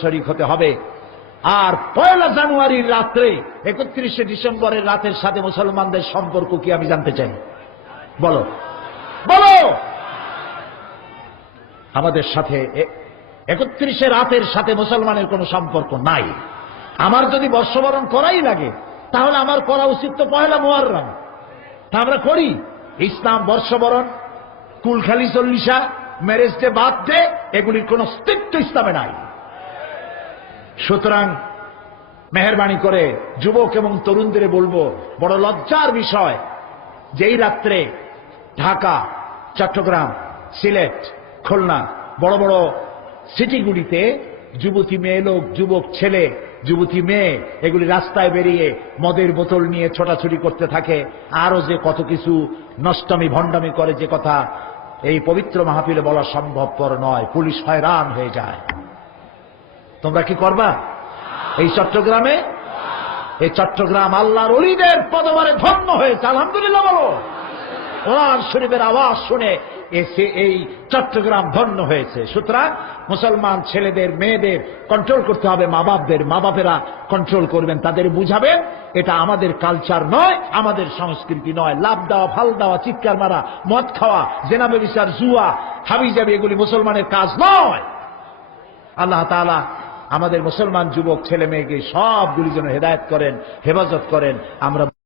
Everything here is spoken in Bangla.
শরীক হতে হবে। আর 1 জানুয়ারির রাত্রে 31শে ডিসেম্বরের রাতের সাথে মুসলমানদের সম্পর্ক কি আমি জানতে চাই? বলো বলো। আমাদের সাথে 31শে রাতের সাথে মুসলমানের কোনো সম্পর্ক নাই। আমার যদি বর্ষবরণ করাই লাগে তাহলে আমার করা উচিত তো 1 মুহররম। তা আমরা করি। ইসলাম বর্ষবরণ, কুলখালি চল্লিশা, ম্যারেজ ডে, বার্থডে এগুলির কোন অস্তিত্ব ইসলামে নাই। সুতরাং মেহেরবানি করে যুবক এবং তরুণদের বলবো, বড় লজ্জার বিষয় যেই রাত্রে ঢাকা, চট্টগ্রাম, সিলেট, খুলনা বড় বড় সিটিগুলিতে যুবতী মেয়ে লোক, যুবক ছেলে, যুবতী মেয়ে এগুলি রাস্তায় বেরিয়ে মদের বোতল নিয়ে ছোটাছুটি করতে থাকে, আরো যে কত কিছু নষ্টামি ভণ্ডামি করে, যে কথা এই পবিত্র মাহফিলে বলা সম্ভবপর নয়। পুলিশ হয়রান হয়ে যায়। তোমরা কি করবা এই চট্টগ্রামে? এই চট্টগ্রাম আল্লাহর ওলিদের পদবারে ধন্য হয়েছে, আলহামদুলিল্লাহ বলো। কোরআন শরীফের আওয়াজ শুনে এই চট্টগ্রাম ধন্য হয়েছে। সুতরাং মুসলমান ছেলেদের মেয়েদের কন্ট্রোল করতে হবে, মা বাপদের। মা বাপেরা কন্ট্রোল করবেন, তাদের বুঝাবেন এটা আমাদের কালচার নয়, আমাদের সংস্কৃতি নয়। লাভ দেওয়া, ফাল দেওয়া, চিৎকার মারা, মদ খাওয়া, জেনা ব্যভিচার, জুয়া, হাবিজাবি এগুলি মুসলমানের কাজ নয়। আল্লাহ তাআলা আমাদের মুসলমান যুবক ছেলে মেয়েকে সবগুলি যেন হেদায়েত করেন, হেফাজত করেন। আমরা